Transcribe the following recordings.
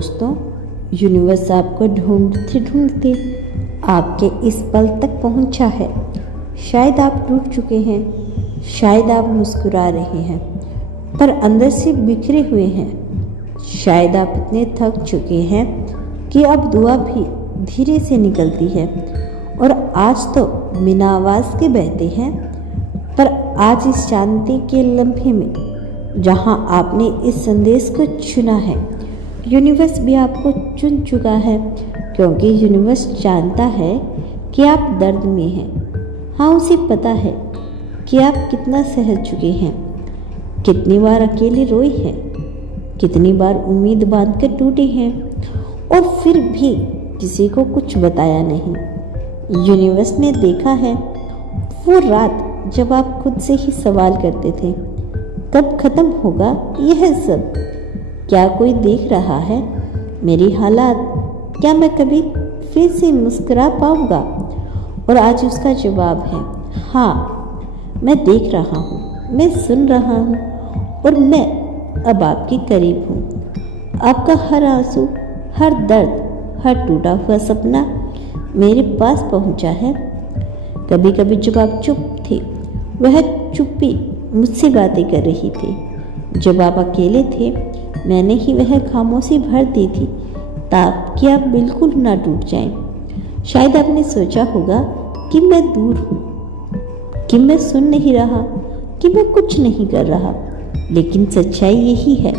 दोस्तों, यूनिवर्स आपको ढूंढते ढूंढते आपके इस पल तक पहुंचा है। शायद आप टूट चुके हैं, शायद आप मुस्कुरा रहे हैं पर अंदर से बिखरे हुए हैं। शायद आप इतने थक चुके हैं कि अब दुआ भी धीरे से निकलती है और आज तो बिना आवाज़ के बहते हैं। पर आज इस शांति के लम्हे में जहां आपने इस संदेश को चुना है, यूनिवर्स भी आपको चुन चुका है, क्योंकि यूनिवर्स जानता है कि आप दर्द में हैं। हाँ, उसे पता है कि आप कितना सह चुके हैं, कितनी बार अकेले रोए हैं, कितनी बार उम्मीद बांध कर टूटे हैं और फिर भी किसी को कुछ बताया नहीं। यूनिवर्स ने देखा है वो रात जब आप खुद से ही सवाल करते थे, कब खत्म होगा यह सब? क्या कोई देख रहा है मेरी हालात? क्या मैं कभी फिर से मुस्कुरा पाऊंगा? और आज उसका जवाब है हाँ, मैं देख रहा हूँ, मैं सुन रहा हूँ और मैं अब आपके करीब हूँ। आपका हर आंसू, हर दर्द, हर टूटा हुआ सपना मेरे पास पहुँचा है। कभी कभी जब आप चुप थे, वह चुप्पी मुझसे बातें कर रही थी। जब आप अकेले थे, मैंने ही वह खामोशी भर दी थी ताकि आप बिल्कुल ना टूट जाएं। शायद आपने सोचा होगा कि मैं दूर हूँ, कि मैं सुन नहीं रहा, कि मैं कुछ नहीं कर रहा, लेकिन सच्चाई यही है।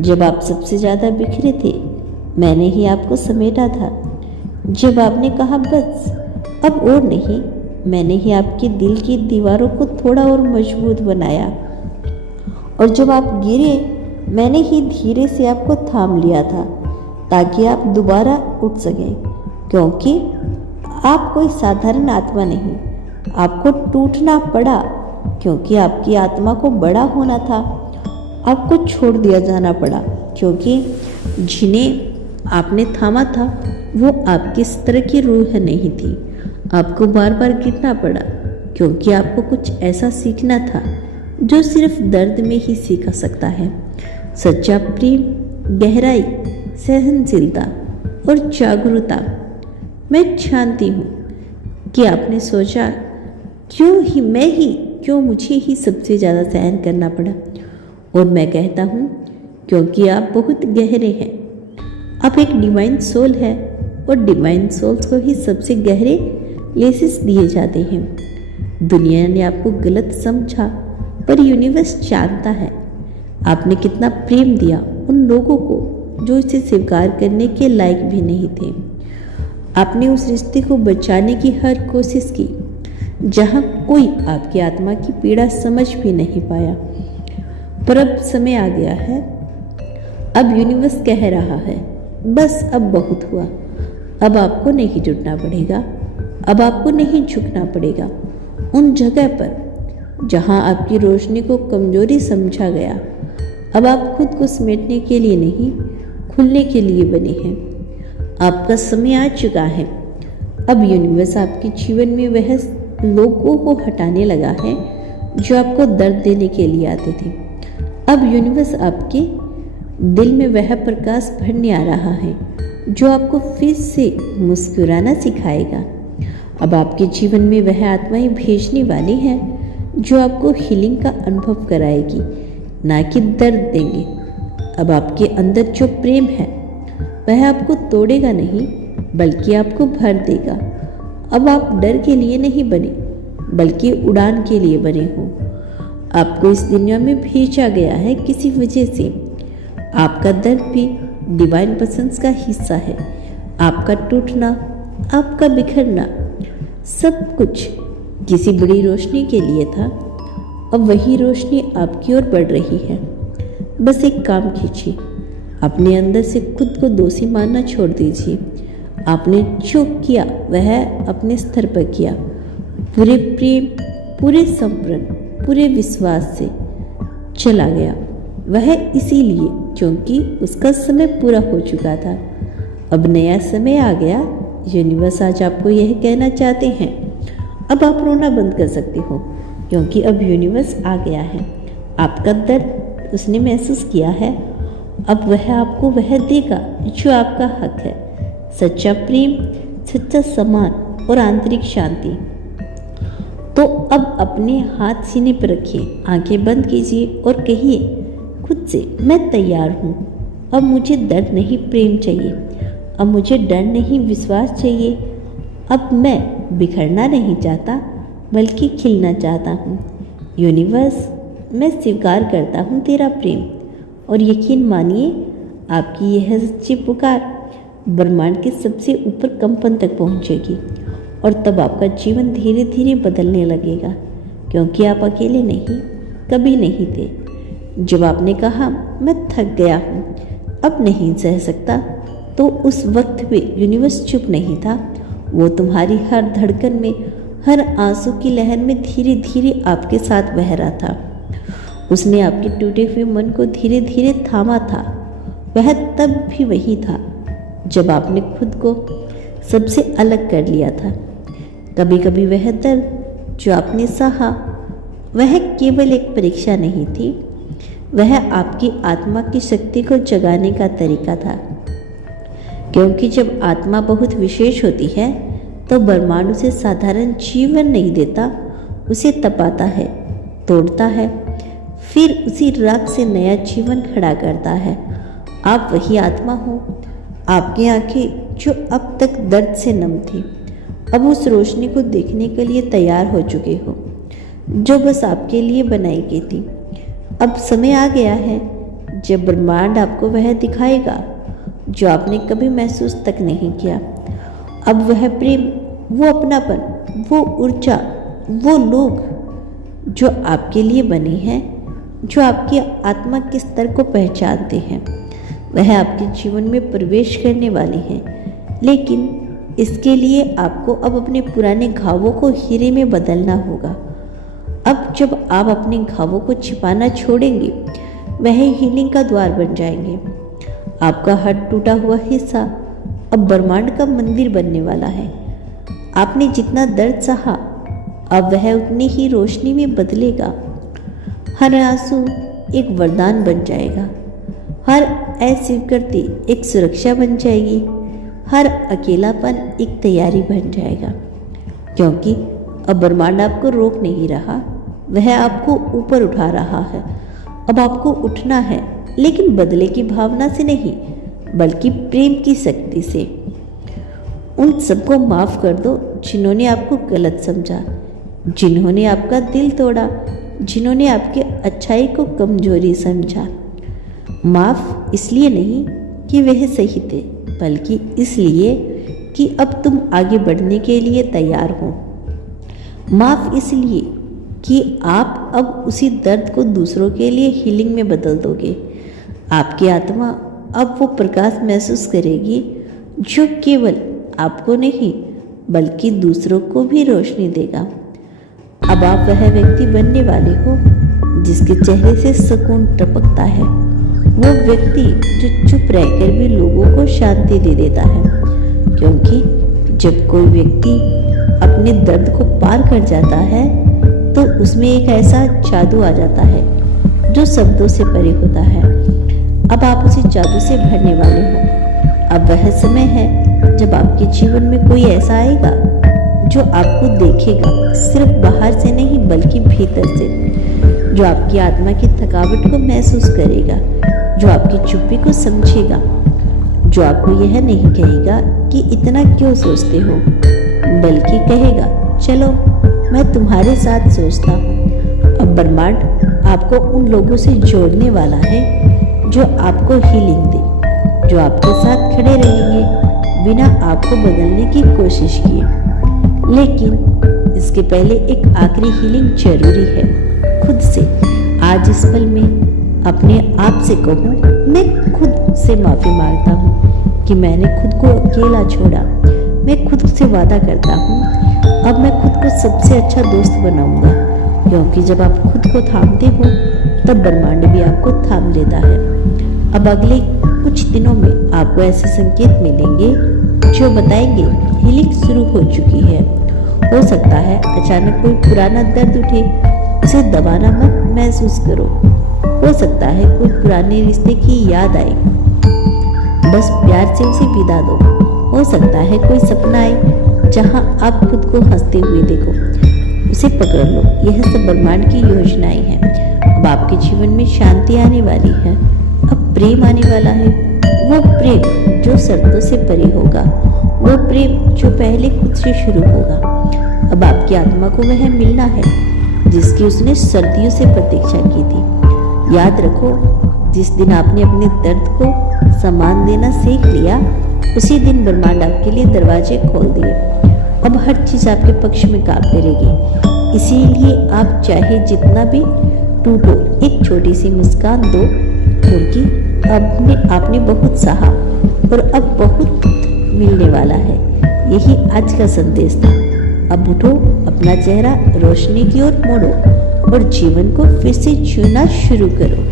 जब आप सबसे ज़्यादा बिखरे थे, मैंने ही आपको समेटा था। जब आपने कहा बस अब और नहीं, मैंने ही आपके दिल की दीवारों को थोड़ा और मजबूत बनाया। और जब आप गिरे, मैंने ही धीरे से आपको थाम लिया था ताकि आप दोबारा उठ सकें, क्योंकि आप कोई साधारण आत्मा नहीं। आपको टूटना पड़ा क्योंकि आपकी आत्मा को बड़ा होना था। आपको छोड़ दिया जाना पड़ा क्योंकि जिन्हें आपने थामा था वो आपकी इस तरह की रूह नहीं थी। आपको बार बार गिरना पड़ा क्योंकि आपको कुछ ऐसा सीखना था जो सिर्फ दर्द में ही सीखा सकता है। सच्चा प्रेम, गहराई, सहनशीलता और जागरूकता। मैं जानती हूँ कि आपने सोचा क्यों मुझे ही सबसे ज़्यादा सहन करना पड़ा। और मैं कहता हूँ क्योंकि आप बहुत गहरे हैं। आप एक डिवाइन सोल है और डिवाइन सोल्स को ही सबसे गहरे लेसेस दिए जाते हैं। दुनिया ने आपको गलत समझा पर यूनिवर्स जानता है आपने कितना प्रेम दिया उन लोगों को जो इसे स्वीकार करने के लायक भी नहीं थे। आपने उस रिश्ते को बचाने की हर कोशिश की जहां कोई आपकी आत्मा की पीड़ा समझ भी नहीं पाया। पर अब समय आ गया है। अब यूनिवर्स कह रहा है बस अब बहुत हुआ। अब आपको नहीं जुटना पड़ेगा, अब आपको नहीं झुकना पड़ेगा उन जगह पर जहां आपकी रोशनी को कमजोरी समझा गया। अब आप खुद को समेटने के लिए नहीं, खुलने के लिए बने हैं। आपका समय आ चुका है। अब यूनिवर्स आपके जीवन में वह लोगों को हटाने लगा है जो आपको दर्द देने के लिए आते थे। अब यूनिवर्स आपके दिल में वह प्रकाश भरने आ रहा है जो आपको फिर से मुस्कुराना सिखाएगा। अब आपके जीवन में वह आत्माएं भेजने वाली हैं जो आपको हीलिंग का अनुभव कराएगी, ना कि दर्द देंगे। अब आपके अंदर जो प्रेम है वह आपको तोड़ेगा नहीं बल्कि आपको भर देगा। अब आप डर के लिए नहीं बने बल्कि उड़ान के लिए बने हो। आपको इस दुनिया में भेजा गया है किसी वजह से। आपका दर्द भी डिवाइन पसंद का हिस्सा है। आपका टूटना, आपका बिखरना, सब कुछ किसी बड़ी रोशनी के लिए था। अब वही रोशनी आपकी ओर बढ़ रही है। बस एक काम कीजिए, अपने अंदर से खुद को दोषी मानना छोड़ दीजिए। आपने जो किया वह अपने स्तर पर किया, पूरे प्रेम, पूरे समर्पण, पूरे विश्वास से चला गया। वह इसीलिए क्योंकि उसका समय पूरा हो चुका था। अब नया समय आ गया। यूनिवर्स आज आपको यह कहना चाहते हैं, अब आप रोना बंद कर सकते हो क्योंकि अब यूनिवर्स आ गया है। आपका दर्द उसने महसूस किया है अब वह आपको वह देगा जो आपका हक है, सच्चा प्रेम, सच्चा सम्मान और आंतरिक शांति। तो अब अपने हाथ सीने पर रखिए, आंखें बंद कीजिए और कहिए खुद से, मैं तैयार हूँ। अब मुझे दर्द नहीं प्रेम चाहिए, अब मुझे डर नहीं विश्वास चाहिए। अब मैं बिखरना नहीं चाहता बल्कि खिलना चाहता हूँ। यूनिवर्स, मैं स्वीकार करता हूँ तेरा प्रेम, और यकीन मानिए आपकी यह सच्ची पुकार ब्रह्मांड के सबसे ऊपर कंपन तक पहुँचेगी, और तब आपका जीवन धीरे धीरे बदलने लगेगा, क्योंकि आप अकेले नहीं, कभी नहीं थे। जब आपने कहा मैं थक गया हूँ, अब नहीं सह सकता, तो उस वक्त भी यूनिवर्स चुप नहीं था। वो तुम्हारी हर धड़कन में, हर आंसू की लहर में धीरे धीरे आपके साथ बह रहा था। उसने आपके टूटे हुए मन को धीरे धीरे थामा था। वह तब भी वही था जब आपने खुद को सबसे अलग कर लिया था। कभी कभी वह दर्द जो आपने सहा, वह केवल एक परीक्षा नहीं थी, वह आपकी आत्मा की शक्ति को जगाने का तरीका था। क्योंकि जब आत्मा बहुत विशेष होती है तो ब्रह्मांड उसे साधारण जीवन नहीं देता, उसे तपाता है, तोड़ता है, फिर उसी राख से नया जीवन खड़ा करता है। आप वही आत्मा हो। आपकी आंखें जो अब तक दर्द से नम थी, अब उस रोशनी को देखने के लिए तैयार हो चुके हो जो बस आपके लिए बनाई गई थी। अब समय आ गया है जब ब्रह्मांड आपको वह दिखाएगा जो आपने कभी महसूस तक नहीं किया। अब वह प्रेम, वो अपनापन, वो ऊर्जा, वो लोग जो आपके लिए बने हैं, जो आपकी आत्मा के स्तर को पहचानते हैं, वह आपके जीवन में प्रवेश करने वाले हैं। लेकिन इसके लिए आपको अब अपने पुराने घावों को हीरे में बदलना होगा। अब जब आप अपने घावों को छिपाना छोड़ेंगे, वह हीलिंग का द्वार बन जाएंगे। आपका हर टूटा हुआ हिस्सा अब ब्रह्मांड का मंदिर बनने वाला है। आपने जितना दर्द सहा, अब वह उतनी ही रोशनी में बदलेगा। हर आंसू एक वरदान बन जाएगा, हर अस्वीकृति एक सुरक्षा बन जाएगी, हर अकेलापन एक तैयारी बन जाएगा। क्योंकि अब ब्रह्मांड आपको रोक नहीं रहा, वह आपको ऊपर उठा रहा है। अब आपको उठना है, लेकिन बदले की भावना से नहीं, बल्कि प्रेम की शक्ति से। उन सबको माफ कर दो जिन्होंने आपको गलत समझा, जिन्होंने आपका दिल तोड़ा, जिन्होंने आपके अच्छाई को कमजोरी समझा। माफ इसलिए नहीं कि वह सही थे, बल्कि इसलिए कि अब तुम आगे बढ़ने के लिए तैयार हो। माफ इसलिए कि आप अब उसी दर्द को दूसरों के लिए हीलिंग में बदल दोगे। आपकी आत्मा अब वो प्रकाश महसूस करेगी जो केवल आपको नहीं बल्कि दूसरों को भी रोशनी देगा। अब आप वह व्यक्ति बनने वाले हो जिसके चेहरे से सुकून टपकता है, वो व्यक्ति जो चुप रहकर भी लोगों को शांति दे देता है। क्योंकि जब कोई व्यक्ति अपने दर्द को पार कर जाता है तो उसमें एक ऐसा जादू आ जाता है जो शब्दों से परे होता है। अब आप उसी जादू से भरने वाले हो। अब वह समय है जब आपके जीवन में कोई ऐसा आएगा जो आपको देखेगा, सिर्फ बाहर से नहीं बल्कि भीतर से, जो आपकी आत्मा की थकावट को महसूस करेगा, जो आपकी चुप्पी को समझेगा, जो आपको यह नहीं कहेगा कि इतना क्यों सोचते हो, बल्कि कहेगा चलो मैं तुम्हारे साथ सोचता हूँ। अब ब्रह्मांड आपको उन लोगों से जोड़ने वाला है जो आपको हीलिंग दे, जो आपके साथ खड़े रहेंगे बिना आपको बदलने की कोशिश किए। लेकिन इसके पहले एक आखिरी हीलिंग जरूरी है, खुद से। आज इस पल में अपने आप से कहो, मैं खुद से माफ़ी मांगता हूँ कि मैंने खुद को अकेला छोड़ा। मैं खुद से वादा करता हूँ अब मैं खुद को सबसे अच्छा दोस्त बनाऊंगा, क्योंकि जब आप खुद को थामते हो तब ब्रह्मांड भी आपको थाम लेता है। अब अगले कुछ दिनों में आपको ऐसे संकेत मिलेंगे जो बताएंगे हीलिंग शुरू हो चुकी है। हो सकता है अचानक कोई पुराना दर्द उठे, उसे दबाना मत, महसूस करो। हो सकता है कोई पुराने रिश्ते की याद आए, बस प्यार से उसे विदा दो। हो सकता है कोई सपना आए जहां आप खुद को हंसते हुए देखो, उसे पकड़ लो। यह सब ब्रह्मांड की योजनाएं हैं। अब आपके जीवन में शांति आने वाली है, अब प्रेम आने वाला है। वो प्रेम जो शर्तों से परे होगा, वो प्रेम जो पहले खुद से शुरू होगा। अब आपकी आत्मा को वह मिलना है जिसकी उसने सर्दियों से प्रतीक्षा की थी। याद रखो, जिस दिन आपने अपने दर्द को सम्मान देना सीख लिया, उसी दिन ब्रह्मांड आपके लिए दरवाजे खोल दिए। अब हर चीज आपके पक्ष में काम करेगी। इसीलिए आप चाहे जितना भी टूटो, एक छोटी सी मुस्कान दो, क्योंकि आपने बहुत सहा और अब बहुत मिलने वाला है। यही आज का संदेश था। अब उठो, अपना चेहरा रोशनी की ओर मोड़ो और जीवन को फिर से छूना शुरू करो।